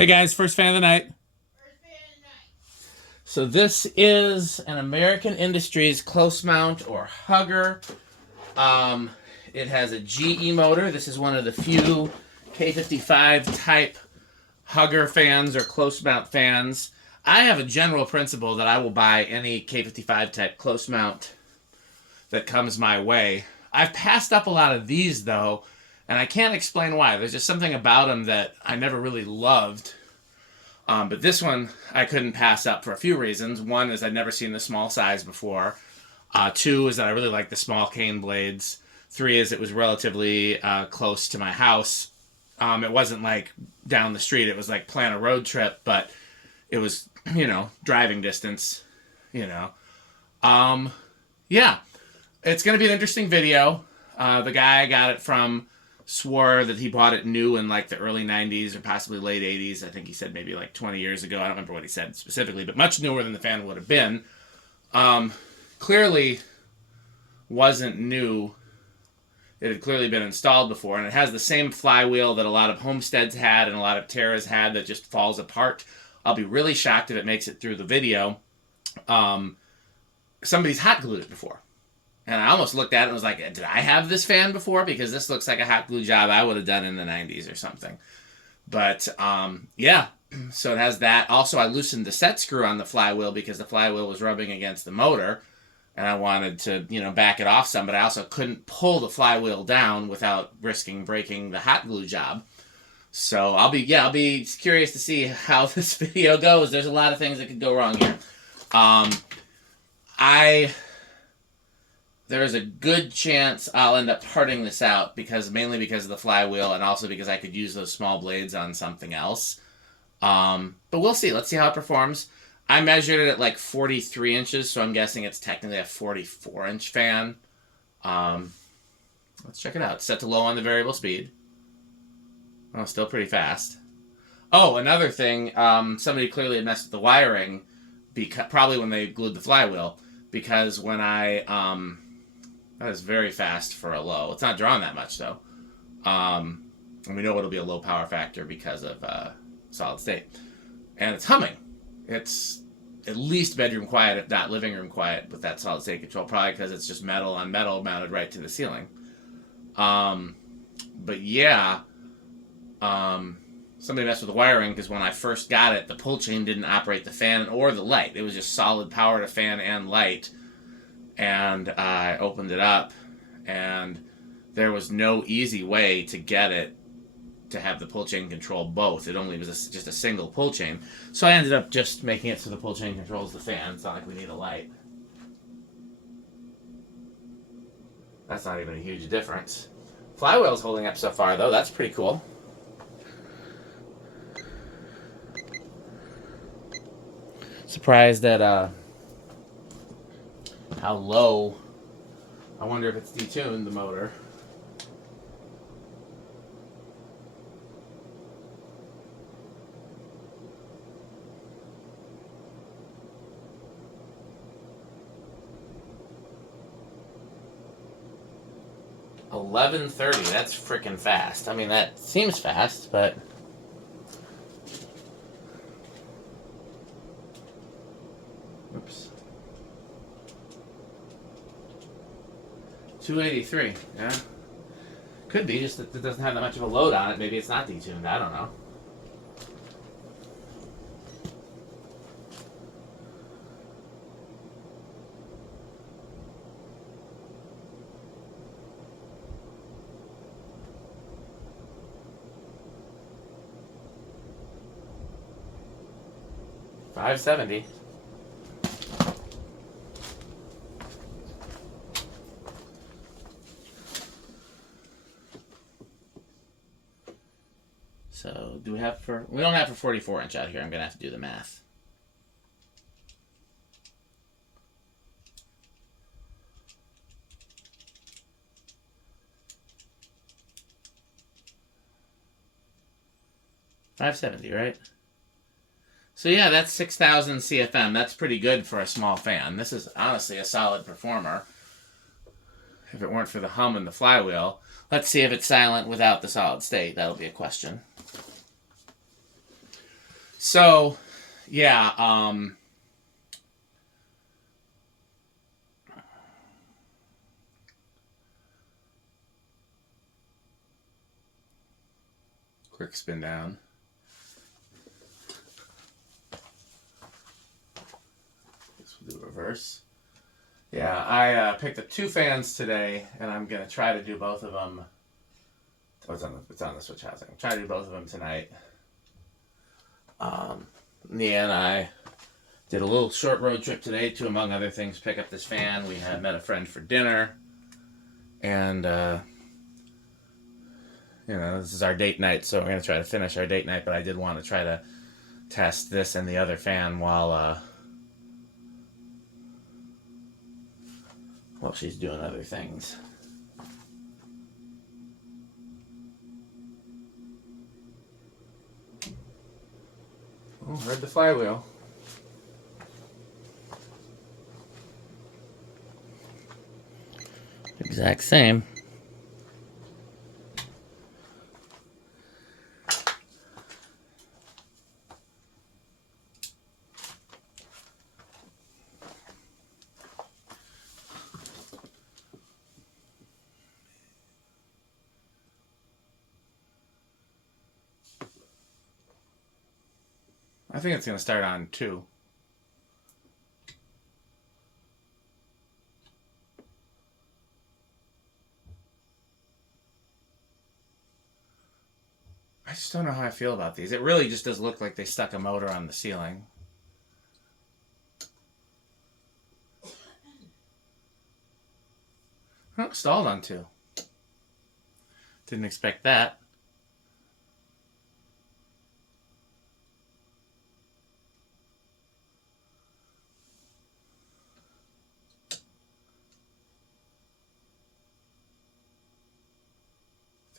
Hey guys, first fan of the night. So this is an American Industries close mount or hugger. Um, it has a GE motor. This is one of the few K55 type hugger fans or close mount fans. I have a general principle that I will buy any K55 type close mount that comes my way. I've passed up a lot of these though, and I can't explain why. There's just something about them that I never really loved. But this one I couldn't pass up for a few reasons. One is I'd never seen the small size before. Two is that I really like the small cane blades. Three is it was relatively close to my house. It wasn't like down the street. It was like plan a road trip, but it was, driving distance, Yeah, it's going to be an interesting video. The guy I got it from swore that he bought it new in like the early 90s or possibly late 80s. I think he said maybe like 20 years ago. I don't remember what he said specifically, but much newer than the fan would have been. Clearly wasn't new. It had clearly been installed before, and it has the same flywheel that a lot of Homesteads had and a lot of Terras had that just falls apart. I'll be really shocked if it makes it through the video. Somebody's hot glued it before. And I almost looked at it and was like, did I have this fan before? Because this looks like a hot glue job I would have done in the 90s or something. But, yeah. So it has that. Also, I loosened the set screw on the flywheel because the flywheel was rubbing against the motor. And I wanted to, back it off some. But I also couldn't pull the flywheel down without risking breaking the hot glue job. So I'll be curious to see how this video goes. There's a lot of things that could go wrong here. There's a good chance I'll end up parting this out mainly because of the flywheel and also because I could use those small blades on something else. But we'll see. Let's see how it performs. I measured it at like 43 inches, so I'm guessing it's technically a 44-inch fan. Let's check it out. It's set to low on the variable speed. Oh, still pretty fast. Oh, another thing. Somebody clearly had messed with the wiring, probably when they glued the flywheel, because when that is very fast for a low. It's not drawing that much, though. And we know it'll be a low power factor because of solid state. And it's humming. It's at least bedroom quiet, if not living room quiet, with that solid state control, probably because it's just metal on metal mounted right to the ceiling. But yeah, somebody messed with the wiring because when I first got it, the pull chain didn't operate the fan or the light. It was just solid power to fan and light. And I opened it up, and there was no easy way to get it to have the pull chain control both. It only was just a single pull chain. So I ended up just making it so the pull chain controls the fan. It's not like we need a light. That's not even a huge difference. Flywheel's holding up so far, though. That's pretty cool. Surprised at how low. I wonder if it's detuned, the motor. $11.30. That's freaking fast. I mean, that seems fast, but oops. 283. Yeah. Could be, just that it doesn't have that much of a load on it. Maybe it's not detuned. I don't know. $570. So, we don't have for 44-inch out here. I'm going to have to do the math. $570, right? So yeah, that's 6,000 CFM. That's pretty good for a small fan. This is honestly a solid performer. If it weren't for the hum and the flywheel. Let's see if it's silent without the solid state. That'll be a question. So, yeah, quick spin down. This will do reverse. Yeah, I picked up 2 fans today, and I'm going to try to do both of them. Oh, it's on the switch housing. I'm trying to do both of them tonight. Nia and I did a little short road trip today to, among other things, pick up this fan. We had met a friend for dinner, and this is our date night, so we're going to try to finish our date night, but I did want to try to test this and the other fan while she's doing other things. Oh, heard the flywheel. Exact same. I think it's going to start on 2. I just don't know how I feel about these. It really just does look like they stuck a motor on the ceiling. Oh, stalled on 2. Didn't expect that.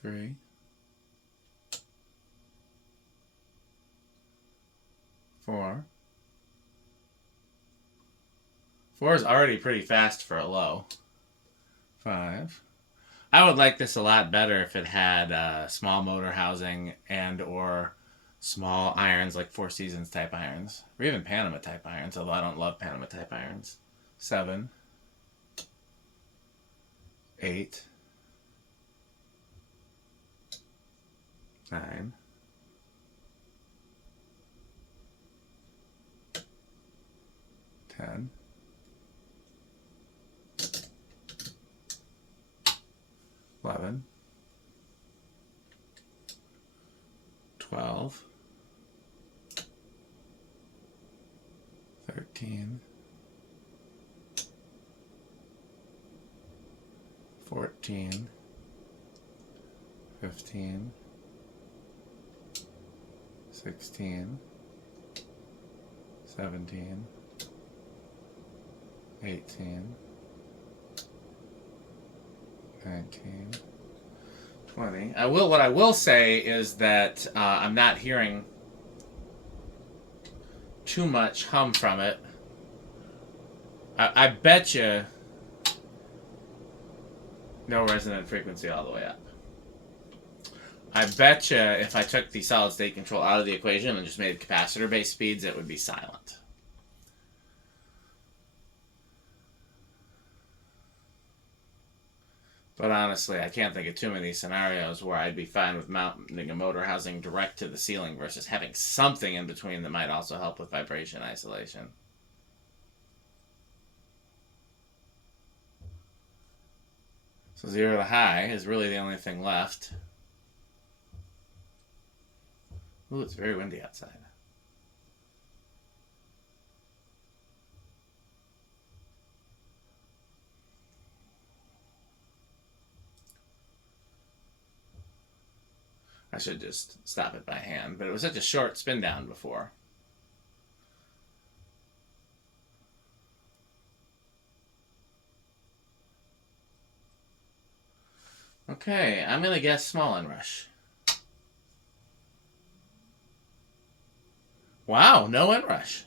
Three. 4. 4 is already pretty fast for a low. 5. I would like this a lot better if it had small motor housing and or small irons like Four Seasons type irons. Or even Panama type irons, although I don't love Panama type irons. 7. 8. 9. 10. 11. 12. 13. 14. 15. 16. 17. 18. 19, 20. What I will say is that I'm not hearing too much hum from it. I bet you no resonant frequency all the way up. I bet you if I took the solid state control out of the equation and just made capacitor based speeds, it would be silent. But honestly, I can't think of too many scenarios where I'd be fine with mounting a motor housing direct to the ceiling versus having something in between that might also help with vibration isolation. So 0 to high is really the only thing left. Ooh, it's very windy outside. I should just stop it by hand, but it was such a short spin down before. Okay, I'm going to guess small inrush. Wow, no inrush.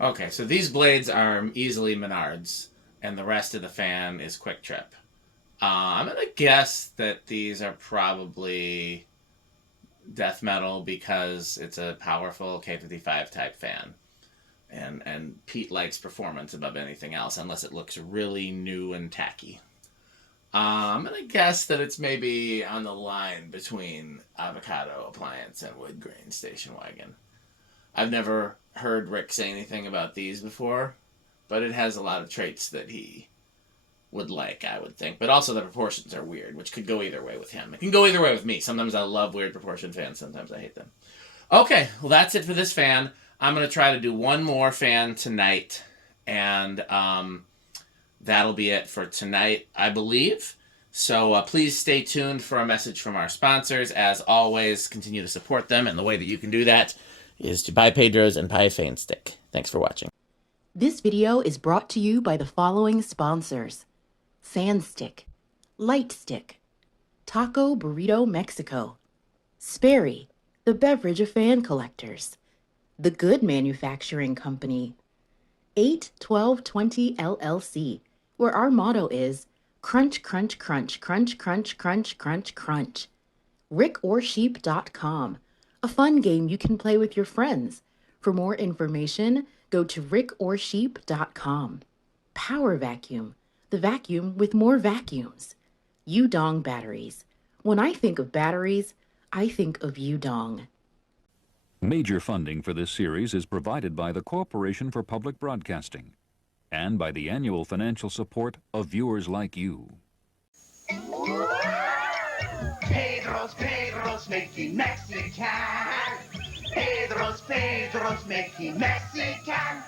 Okay, so these blades are easily Menards, and the rest of the fan is Quick Trip. I'm going to guess that these are probably death metal because it's a powerful K55 type fan. And Pete likes performance above anything else, unless it looks really new and tacky. I'm going to guess that it's maybe on the line between Avocado Appliance and Wood Grain Station Wagon. I've never heard Rick say anything about these before, but it has a lot of traits that he would like, I would think. But also the proportions are weird, which could go either way with him. It can go either way with me. Sometimes I love weird proportion fans, sometimes I hate them. Okay, well that's it for this fan. I'm going to try to do one more fan tonight, and that'll be it for tonight, I believe. So please stay tuned for a message from our sponsors. As always, continue to support them, and the way that you can do that is to buy Pedro's and buy a fan stick. Thanks for watching. This video is brought to you by the following sponsors: Fan Stick, Light Stick, Taco Burrito Mexico, Sperry, the beverage of fan collectors, The Good Manufacturing Company, 81220 LLC, where our motto is crunch, crunch, crunch, crunch, crunch, crunch, crunch, crunch. RickOrSheep.com, a fun game you can play with your friends. For more information, go to RickOrSheep.com. Power Vacuum, the vacuum with more vacuums. Udong Batteries. When I think of batteries, I think of Udong. Major funding for this series is provided by the Corporation for Public Broadcasting and by the annual financial support of viewers like you. Pedro's making Mexican. Pedro's making Mexican.